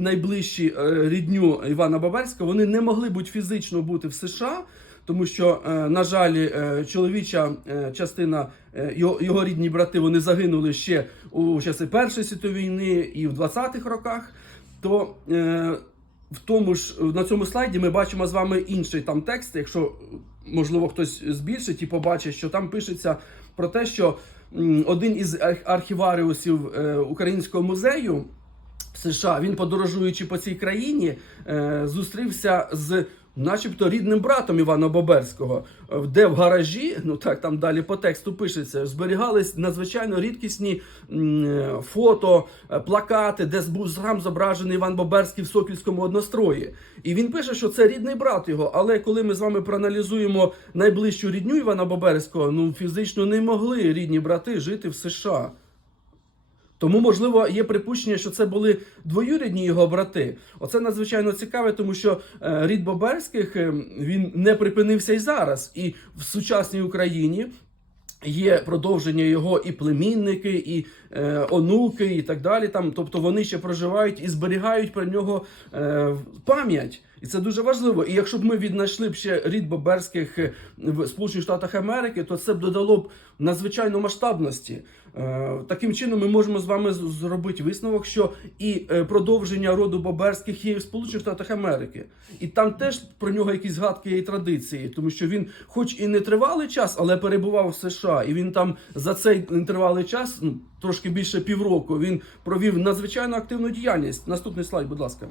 найближчі е, рідню Івана Баберського, вони не могли бути фізично бути в США. Тому що, е, на жаль, е, чоловіча частина його, рідні брати вони загинули ще у часи Першої світової війни і в 20-х роках. То в тому ж на цьому слайді ми бачимо з вами інший там текст. Якщо можливо хтось збільшить і побачить, що там пишеться про те, що один із архіваріусів Українського музею США, він подорожуючи по цій країні, е, зустрівся з. Начебто рідним братом Івана Боберського, е, де в гаражі, ну так там далі по тексту пишеться, зберігались надзвичайно рідкісні е, фото, плакати, де був сам зображений Іван Боберський в сокільському однострої. І він пише, що це рідний брат його. Але коли ми з вами проаналізуємо найближчу рідню Івана Боберського, ну фізично не могли рідні брати жити в США. Тому, можливо, є припущення, що це були двоюрідні його брати. Оце надзвичайно цікаве, тому що е, рід Боберських е, він не припинився і зараз. І в сучасній Україні є продовження його і племінники, і е, онуки, і так далі. Там, тобто вони ще проживають і зберігають про нього е, пам'ять. І це дуже важливо. І якщо б ми віднайшли б ще рід Боберських е, в Сполучених Штатах Америки, то це б додало б надзвичайно масштабності. Е, Таким чином, ми можемо з вами зробити висновок, що і е, продовження роду Боберських є в Сполучених Штатах Америки. І там теж про нього якісь згадки є і традиції, тому що він, хоч і не тривалий час, але перебував в США, і він там за цей тривалий час, ну трошки більше півроку, він провів надзвичайно активну діяльність. Наступний слайд, будь ласка.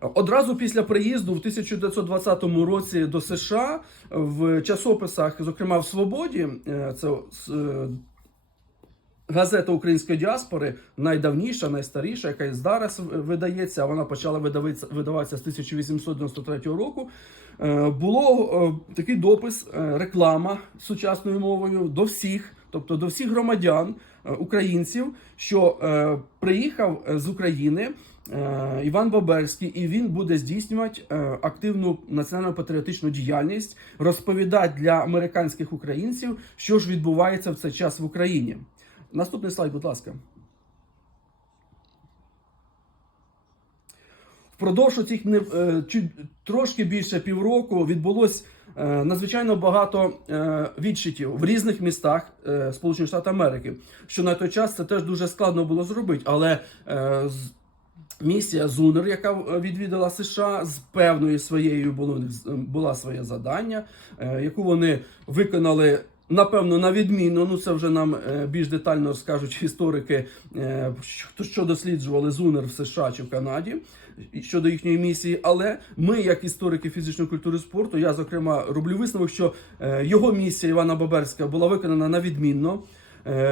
Одразу після приїзду в 1920 році до США в часописах, зокрема в Свободі, е, це е, газета української діаспори, найдавніша, найстаріша, яка і зараз видається. Вона почала видаватися з 1893 року. Е, Було такий допис, реклама сучасною мовою до всіх, тобто до всіх громадян українців, що приїхав з України. Е, Іван Боберський, і він буде здійснювати е, активну національно-патріотичну діяльність, розповідати для американських українців, що ж відбувається в цей час в Україні. Наступний слайд, будь ласка. Впродовж цих е, трошки більше півроку відбулось надзвичайно багато відчитів в різних містах Сполучених Штатів Америки. Що на той час це теж дуже складно було зробити, але з- місія Зунер, яка е, відвідала США, з певною своєю було, була своє завдання, е, яку вони виконали. Напевно, на відміну, ну це вже нам е, більш детально розкажуть історики, е, що, досліджували Зунер в США чи в Канаді щодо їхньої місії. Але ми, як історики фізичної культури спорту, я зокрема роблю висновок, що його місія Івана Баберська була виконана на відмінно.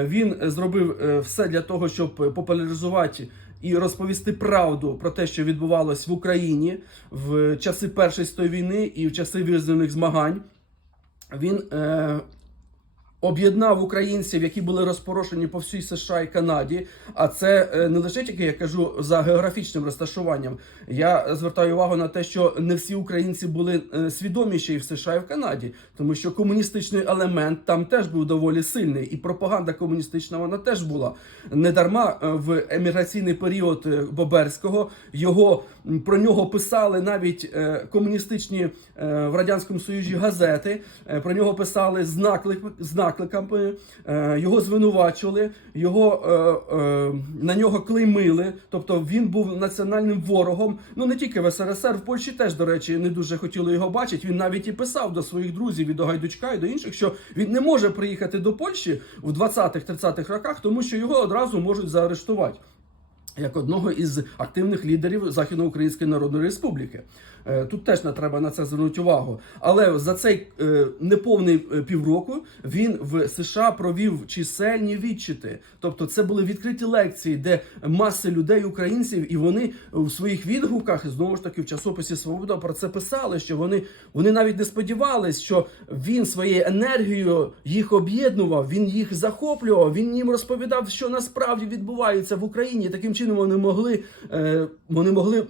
Він зробив все для того, щоб популяризувати і розповісти правду про те, що відбувалось в Україні в часи Першої світової війни і в часи визвольних змагань. Він е, об'єднав українців, які були розпорошені по всій США і Канаді. А це е, не лише тільки я кажу за географічним розташуванням. Я звертаю увагу на те, що не всі українці були е, свідомі ще й в США і в Канаді, тому що комуністичний елемент там теж був доволі сильний, і пропаганда комуністична вона теж була. Недарма е, в еміграційний період Боберського його про нього писали навіть комуністичні в радянському союзі газети. Про нього писали з наклик з накликами, е, його звинувачували, його е, е, на нього клеймили. Тобто він був національним ворогом. Ну не тільки в СРСР, в Польщі теж, до речі, не дуже хотіли його бачити. Він навіть і писав до своїх друзів і до Гайдучка, і до інших, що він не може приїхати до Польщі в 20-30-х роках, тому що його одразу можуть заарештувати. Як одного із активних лідерів Західноукраїнської Народної Республіки. Е, Тут теж не треба на це звернути увагу. Але за цей е, неповний е, півроку він в США провів чисельні відчити. Тобто, це були відкриті лекції, де маси людей, українців, і вони в своїх відгуках знову ж таки в часописі Свобода про це писали. Що вони, вони навіть не сподівались, що він своєю енергією їх об'єднував, він їх захоплював, він їм розповідав, що насправді відбувається в Україні. Таким чином вони могли, е, вони могли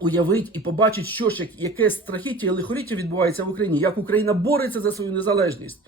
уявити і побачити, що ж як- яке страхіття і лихоріття відбувається в Україні, як Україна бореться за свою незалежність.